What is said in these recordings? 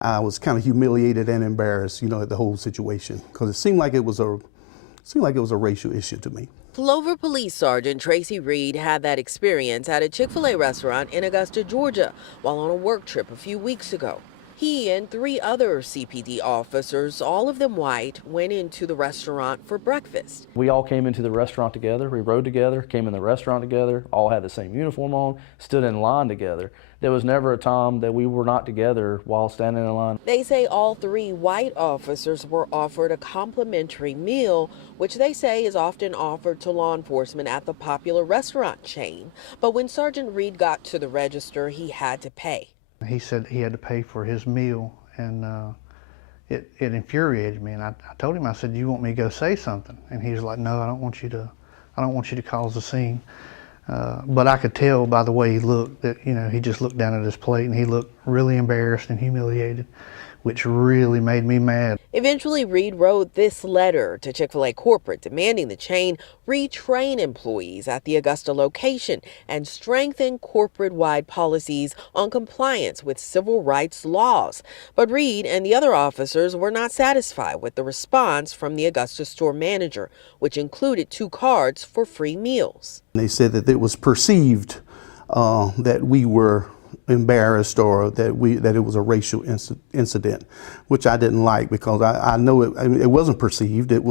I was kind of humiliated and embarrassed, at the whole situation, because it seemed like it was a racial issue to me. Clover Police Sgt. Tracey Reid had that experience at a Chick-fil-A restaurant in Augusta, Georgia, while on a work trip a few weeks ago. He and 3 other CPD officers, all of them white, went into the restaurant for breakfast. We all came into the restaurant together, we rode together, came in the restaurant together, all had the same uniform on, stood in line together. There was never a time that we were not together while standing in line. They say all 3 white officers were offered a complimentary meal, which they say is often offered to law enforcement at the popular restaurant chain. But when Sergeant Reid got to the register, he had to pay. He said he had to pay for his meal, and it infuriated me. And I told him, I said, "You want me to go say something?" And he was like, "No, I don't want you to cause a scene." But I could tell by the way he looked that, he just looked down at his plate and he looked really embarrassed and humiliated, which really made me mad. Eventually, Reid wrote this letter to Chick-fil-A corporate demanding the chain retrain employees at the Augusta location and strengthen corporate-wide policies on compliance with civil rights laws. But Reid and the other officers were not satisfied with the response from the Augusta store manager, which included 2 cards for free meals. They said that it was perceived that we were embarrassed, or that it was a racial incident, which I didn't like, because I know it wasn't perceived. It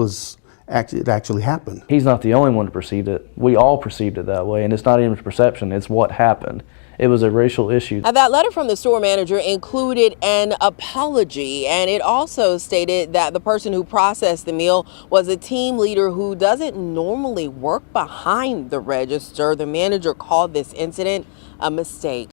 actually happened. He's not the only one who perceived it. We all perceived it that way, and it's not even perception, it's what happened. It was a racial issue. Now, that letter from the store manager included an apology, and it also stated that the person who processed the meal was a team leader who doesn't normally work behind the register. The manager called this incident a mistake.